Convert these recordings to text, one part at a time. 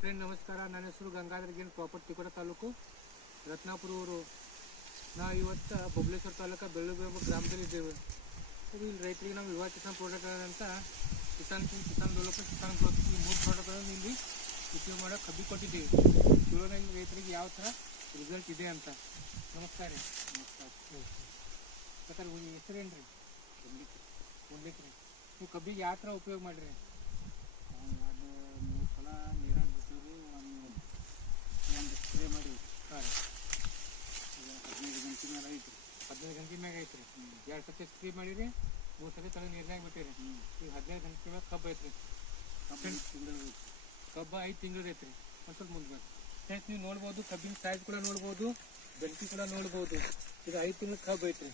Friend ನಮಸ್ಕಾರ. ನನ್ನ ಹೆಸರು ಗಂಗಾಧರ್ ಗೇನ್, ಪ್ರಾಪರ್ ತಿಕೋಟ ತಾಲೂಕು, ರತ್ನಾಪುರ ಊರು. ನಾವು ಇವತ್ತು ಬಬಲೇಶ್ವರ ತಾಲೂಕು ಬೆಳ್ಳುಬೇಂಬ ಗ್ರಾಮದಲ್ಲಿದ್ದೇವೆ. ಇಲ್ಲಿ ರೈತರಿಗೆ ನಾವು ಯುವ ಕಿಸಾನ್ ಪ್ರಾಡಕ್ಟ್ ಅಂತ ಕಿಸಾನ್ ಡೆವಲಪ್ಮೆಂಟ್, ಕಿಸಾನ್ ಗ್ರೋತ್ ಈ 3 ಪ್ರಾಡಕ್ಟ್ಗಳನ್ನು ಇಲ್ಲಿ ಉಪಯೋಗ ಮಾಡೋಕೆ ಕಬ್ಬಿ ಕೊಟ್ಟಿದ್ದೀವಿ. ಚಲೋನ ರೈತರಿಗೆ ಯಾವ ಥರ ರಿಸಲ್ಟ್ ಇದೆ ಅಂತ. ನಮಸ್ಕಾರ ರೀ. ನಮಸ್ಕಾರ ಸರ್. ಹೆಸರೇನು ರೀ? ಒಂದಕ್ಕೆ ರೀ. ನೀವು ಕಬ್ಬಿಗೆ ಯಾವ ಥರ ಉಪಯೋಗ ಮಾಡಿರಿ? 2-3 ಸಲ ನೀರಾಗಿ ಬಿಟ್ಟಿವಿ. ಒಂದು ಸ್ಪ್ರೇ ಮಾಡಿ. ಹಾಂ ರೀ. 15 ಗಂಟೆ ಮೇಲೆ ಐತ್ರಿ. 15 ಗಂಟೆ ಮ್ಯಾಗ ಐತ್ರಿ. 2 ಸತಿ ಸ್ಪ್ರೇ ಮಾಡಿರಿ, 3 ಸತಿ ತಲೆ ನೀರ್ನಾಗ ಬಿಟ್ಟಿರಿ. ಈಗ 15 ಗಂಟೆ ಮ್ಯಾಗ ಕಬ್ಬು ಐತ್ರಿ. ಕಬ್ಬು 5 ತಿಂಗಳು ಐತ್ರಿ. ಒಂದು ಸ್ವಲ್ಪ ಮುಂದೆ ಮಾಡಿ ಫ್ರೆಂಡ್ಸ್, ನೀವು ನೋಡ್ಬೋದು ಕಬ್ಬಿನ ಸೈಜ್ ಕೂಡ ನೋಡ್ಬೋದು, ಗಂಟೆ ಕೂಡ ನೋಡ್ಬೋದು. ಈಗ 5 ತಿಂಗಳು ಕಬ್ಬು ಐತ್ರಿ.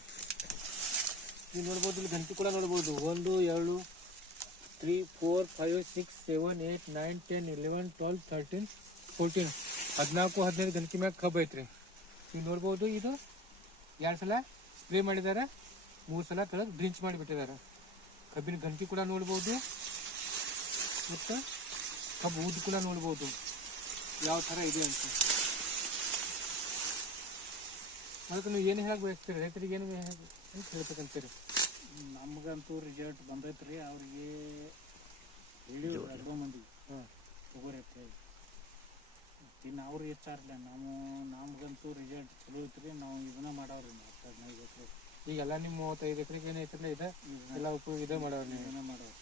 ನೀವು ನೋಡ್ಬೋದು, ಇಲ್ಲಿ ಗಂಟೆ ಕೂಡ ನೋಡ್ಬೋದು. 1 2 3 4 5 6 7 8 9 10 11 12 13 14 14-15 ಗಂಟೆ ಮ್ಯಾಗ ಕಬ್ಬು ಐತ್ರಿ. ನೀವು ನೋಡ್ಬೋದು, ಇದು 2 ಸಲ ಸ್ಪ್ರೇ ಮಾಡಿದ್ದಾರೆ, 3 ಸಲ ಕೆಳಗೆ ಡ್ರಿಂಚ್ ಮಾಡಿಬಿಟ್ಟಿದ್ದಾರೆ. ಕಬ್ಬಿನ ಗಂಟೆ ಕೂಡ ನೋಡ್ಬೋದು ಮತ್ತು ಕಬ್ಬು ಉದ್ದು ಕೂಡ ನೋಡ್ಬೋದು ಯಾವ ಥರ ಇದೆ ಅಂತ. ಅದಕ್ಕೆ ನೀವು ಏನು ಹೇಳಕ್ಕೆ ಬಯಸ್ತೀರಿ? ರೈತರಿಗೆ ಏನು ಅಂತ ಹೇಳ್ಬೇಕಂತೀರಿ? ನಮಗಂತೂ ರಿಸಲ್ಟ್ ಬಂದೈತ್ರಿ. ಅವ್ರಿಗೆ ಹೇಳಿವ್ರಿ 2 ಮಂದಿ ತಗೋರಿ ಅಂತ ಹೇಳಿ. ಇನ್ನು ಅವ್ರು ಹೆಚ್ಚಾರ್ಲ ನಮಗಂತೂ ರಿಸಲ್ಟ್ ಚಲೋ ಐತ್ರಿ. ನಾವು ಇದನ್ನ ಮಾಡವ್ರಿ 15 ಎಕರೆ. ಈಗೆಲ್ಲ ನಿಮ್ಮ 35 ಎಕರೆಗೆ ಏನೈತಂದ್ರೆ ಇದೆ ಎಲ್ಲ ಉಪಯೋಗ ಇದೆ ಮಾಡೋರು ನೀವು ಇದನ್ನ ಮಾಡವ್ರಿ.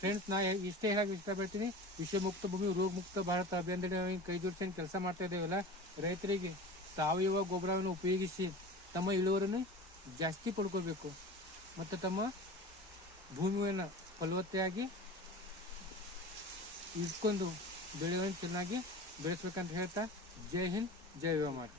ಫ್ರೆಂಡ್ಸ್, ನಾ ಇಷ್ಟೇ ಹೇಳಕ್ಕೆ ಇಷ್ಟಪಡ್ತೀನಿ. ವಿಷಮುಕ್ತ ಭೂಮಿ, ರೋಗ ಮುಕ್ತ ಭಾರತ ಅಭಿಯಾನದಲ್ಲಿ ಕೈ ಜೋಡಿಸಿ ಕೆಲಸ ಮಾಡ್ತಾ ಇದ್ದೇವಲ್ಲ, ರೈತರಿಗೆ ಸಾವಯವ ಗೊಬ್ಬರವನ್ನು ಉಪಯೋಗಿಸಿ ತಮ್ಮ ಇಳುವರಿಯನ್ನು ಜಾಸ್ತಿ ಪಡ್ಕೋಬೇಕು ಮತ್ತು ತಮ್ಮ ಭೂಮಿಯನ್ನು ಫಲವತ್ತೆಯಾಗಿ ಇಟ್ಕೊಂಡು ಬೆಳೆಯನ್ನು ಚೆನ್ನಾಗಿ ಬೆಳೆಸ್ಬೇಕಂತ ಹೇಳ್ತಾ, ಜೈ ಹಿಂದ್, ಜೈ ಯುವ ಮಾತೆ.